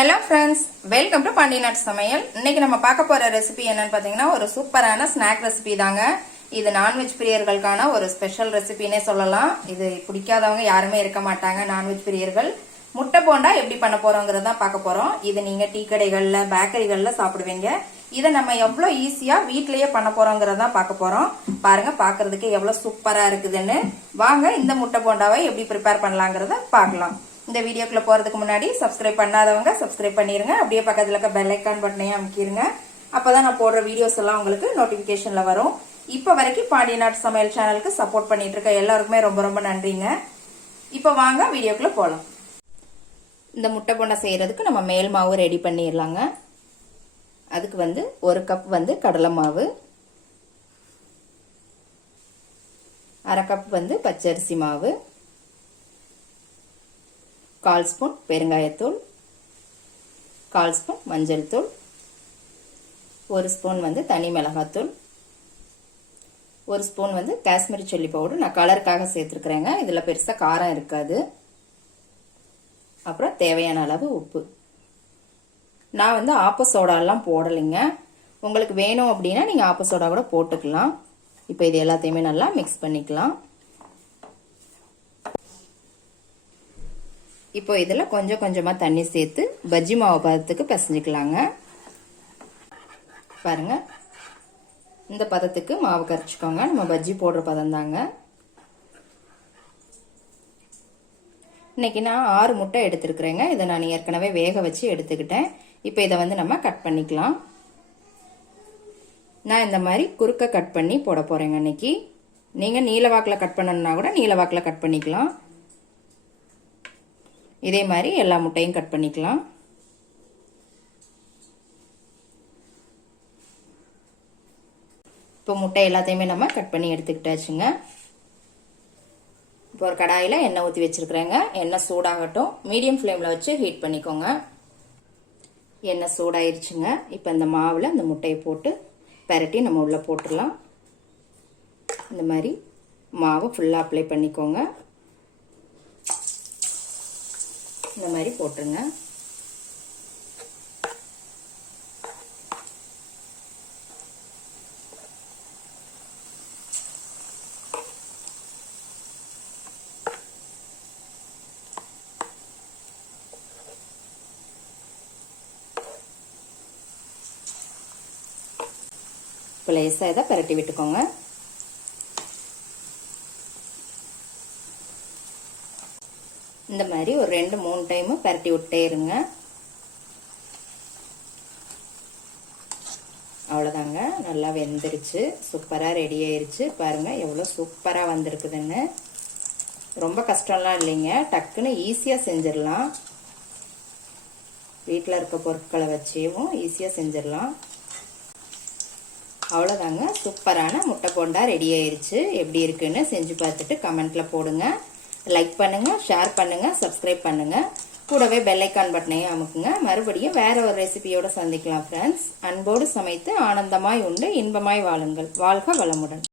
Hello friends, welcome to பாண்டியநாட் சமையல். இன்னைக்கு நம்ம பார்க்க போற ரெசிபி என்னன்னு பாத்தீங்கன்னா ஒரு சூப்பரான ஸ்நாக் ரெசிபி தாங்க. இது நான்வெஜ் பிரியர்களுக்கான ஒரு ஸ்பெஷல் ரெசிபினே சொல்லலாம். இது பிடிக்காதவங்க யாருமே இருக்க மாட்டாங்க. நான்வெஜ் பிரியர்கள் முட்டை போண்டா எப்படி பண்ண போறோங்கிறத பார்க்க போறோம். இது நீங்க டீ கடைகள்ல பேக்கரிகள்ல சாப்பிடுவீங்க. இதை நம்ம எவ்வளவு ஈஸியா வீட்லயே பண்ண போறோங்கிறத பார்க்க போறோம். பாருங்க, பாக்குறதுக்கு எவ்வளவு சூப்பரா இருக்குதுன்னு. வாங்க இந்த முட்டை போண்டாவை எப்படி ப்ரிப்பேர் பண்ணலாங்கிறத பார்க்கலாம். இந்த வீடியோக்குள்ள போறதுக்கு முன்னாடி சப்ஸ்கிரைப் பண்ணாதவங்க சப்ஸ்கிரைப் பண்ணிருங்க. அப்படியே பக்கத்துல இருக்க பெல் ஐக்கான் பட்டனையும் அமுக்கிருங்க. அப்பதான் நான் போடுற வீடியோஸ் எல்லாம் உங்களுக்கு நோட்டிபிகேஷன்ல வரும். இப்ப வரைக்கும் பாண்டியநாட் சமையல் சேனலுக்கு சப்போர்ட் பண்ணிட்டு இருக்க எல்லாருக்குமே ரொம்ப ரொம்ப நன்றிங்க. இப்ப வாங்க வீடியோக்குள்ள போலாம். இந்த முட்டை போண்டா செய்யறதுக்கு நம்ம மேல் மாவு ரெடி பண்ணிடலாங்க. அதுக்கு ஒரு கப் கடலை மாவு, அரை கப் பச்சரிசி மாவு, 1/4 ஸ்பூன் பெருங்காயத்தூள், 1/4 ஸ்பூன் மஞ்சள் தூள், 1 ஸ்பூன் தனி மிளகாத்தூள், 1 ஸ்பூன் காஷ்மீரி சில்லி பவுடர். நான் கலருக்காக சேர்த்துருக்குறேங்க. இதுல பெருசா காரம் இருக்காது. அப்புறம் தேவையான அளவு உப்பு. நான் ஆப்ப சோடா எல்லாம் போடலைங்க. உங்களுக்கு வேணும் அப்படின்னா நீங்க ஆப்ப சோடா கூட போட்டுக்கலாம். இப்போ இது எல்லாத்தையுமே நல்லா மிக்ஸ் பண்ணிக்கலாம். இப்போ இதுல கொஞ்சம் கொஞ்சமா தண்ணி சேர்த்து பஜ்ஜி மாவு பதத்துக்கு பிசைஞ்சுக்கலாங்க. பாருங்க, இந்த பதத்துக்கு மாவு கரைச்சிக்கோங்க. நம்ம பஜ்ஜி போடுற பதம் தாங்க. இன்னைக்கு நான் 6 முட்டை எடுத்துருக்குறேங்க. இதை நான் ஏற்கனவே வேக வச்சு எடுத்துக்கிட்டேன். இப்போ இதை நம்ம கட் பண்ணிக்கலாம். நான் இந்த மாதிரி குறுக்க கட் பண்ணி போட போறேங்க. இன்னைக்கு நீங்க நீளவாக்கில் கட் பண்ணணும்னா கூட நீளவாக்கில் கட் பண்ணிக்கலாம். இதே மாதிரி எல்லா முட்டையும் கட் பண்ணிக்கலாம். இப்போ முட்டை எல்லாத்தையுமே நம்ம கட் பண்ணி எடுத்துக்கிட்டாச்சுங்க. இப்போ ஒரு கடாயில எண்ணெய் ஊற்றி வச்சிருக்கிறேங்க. எண்ணெய் சூடாகட்டும். மீடியம் ஃப்ளேம்ல வச்சு ஹீட் பண்ணிக்கோங்க. எண்ணெய் சூடாயிருச்சுங்க. இப்போ இந்த மாவுல இந்த முட்டையை போட்டு பெரட்டி நம்ம உள்ள போட்டுடலாம். இந்த மாதிரி மாவு ஃபுல்லா அப்ளை பண்ணிக்கோங்க. இந்த மாதிரி போட்டுருங்க. இப்போ லேசா இதை பரட்டி விட்டுக்கோங்க. இந்த மாதிரி ஒரு 2-3 டைம் பரட்டி விட்டே இருங்க. அவ்வளவுதாங்க, நல்லா வெந்துருச்சு. சூப்பரா ரெடி ஆயிருச்சு. பாருங்க எவ்வளவு சூப்பரா வந்திருக்குதுன்னு. ரொம்ப கஷ்டம்லாம் இல்லைங்க. டக்குன்னு ஈஸியா செஞ்சிடலாம். வீட்டில் இருக்க பொருட்களை வச்சேவும் ஈஸியா செஞ்சிடலாம். அவ்வளவுதாங்க, சூப்பரான முட்டை போண்டா ரெடி ஆயிருச்சு. எப்படி இருக்குன்னு செஞ்சு பார்த்துட்டு கமெண்ட்ல போடுங்க. லைக் பண்ணுங்க, ஷேர் பண்ணுங்க, சப்ஸ்கிரைப் பண்ணுங்க. கூடவே பெல் ஐக்கான் பட்டனையும் அமுக்குங்க. மறுபடியும் வேற ஒரு ரெசிபியோட சந்திக்கலாம் ஃப்ரெண்ட்ஸ். அன்போடு சமைத்து ஆனந்தமாய் உண்டு இன்பமாய் வாழுங்கள். வாழ்க வளமுடன்.